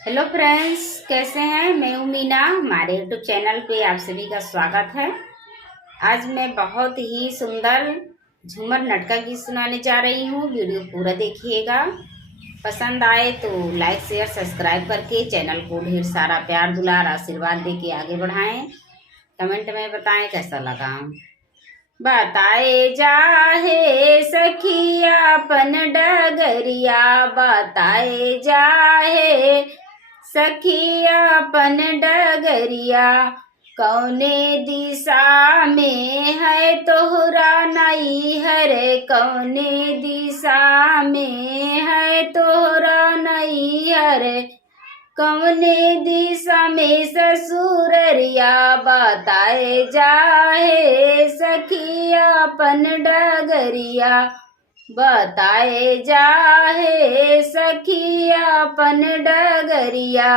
Hello friends, कैसे हैं। मैं हूं मीना। हमारे यूट्यूब चैनल पे आप सभी का स्वागत है। आज मैं बहुत ही सुंदर झूमर नटका गीत सुनाने जा रही हूं। वीडियो पूरा देखिएगा। पसंद आए तो लाइक शेयर सब्सक्राइब करके चैनल को ढेर सारा प्यार दुलार आशीर्वाद दे के आगे बढ़ाएं। कमेंट में बताएं कैसा लगा। बताए जाहे सखिया अपन डगरिया, बताए जाहे सखिया अपन डगरिया, कौने दिशा में है तोहरा नैहर, कौने दिशा में है तोहरा नैहर, कौने दिशा में ससुररिया, बताए जाहे सखिया अपन डगरिया, बताए जाहे सखिया अपन डगरिया,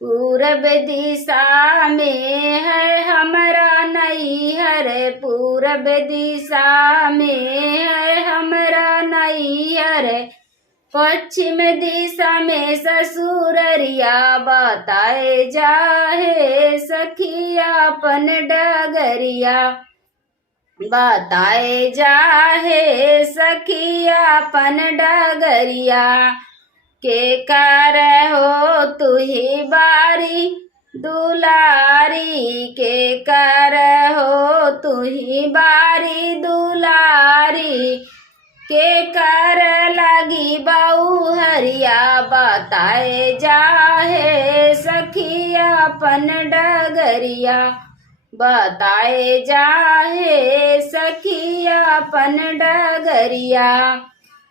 पूरब दिशा में है हमारा नैहर, पूरब दिशा में है हमारा नैहर, पश्चिम दिशा में ससुररिया, बताए जाहे सखिया अपन डगरिया, बताए जाहे सखिया अपन डगरिया, के कर हो तुही बारी दुलारी, के कर हो तुही बारी दुलारी, के कर लगी बहू हरिया, बताए जाहे सखिया अपन डगरिया, बताए जाहे सखिया अपन डगरिया,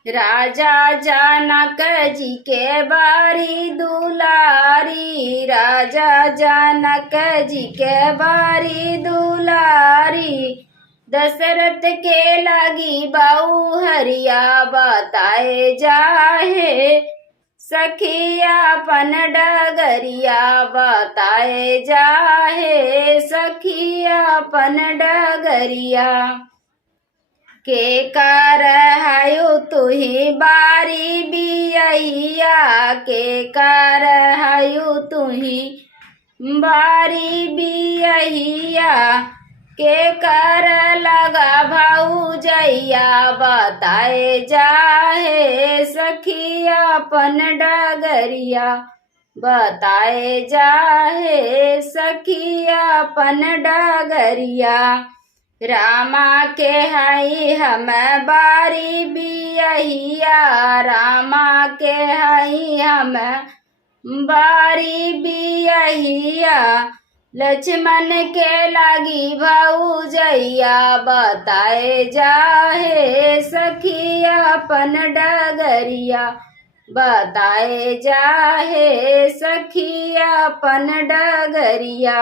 राजा जनक जी के बारी दुलारी, राजा जनक जी के बारी दुलारी, दशरथ के लगी बहू हरिया, बताए जाहे सखिया अपन डगरिया, बताए जाहे सखिया अपन डगरिया, के कर हयो तुही बारी बियहिया, के कर हयो तुही बारी बियहिया, के कर लगा भौजैया, बताए जाहे सखिया अपन डगरिया, बताए जाहे सखिया अपन डगरिया, रामा के हई हम बारी बियहिया, रामा के हई हम बारी बियहिया, लक्ष्मण के लागी भौजैया, बताए जाहे सखिया अपन डगरिया, बताए जाहे सखिया अपन डगरिया।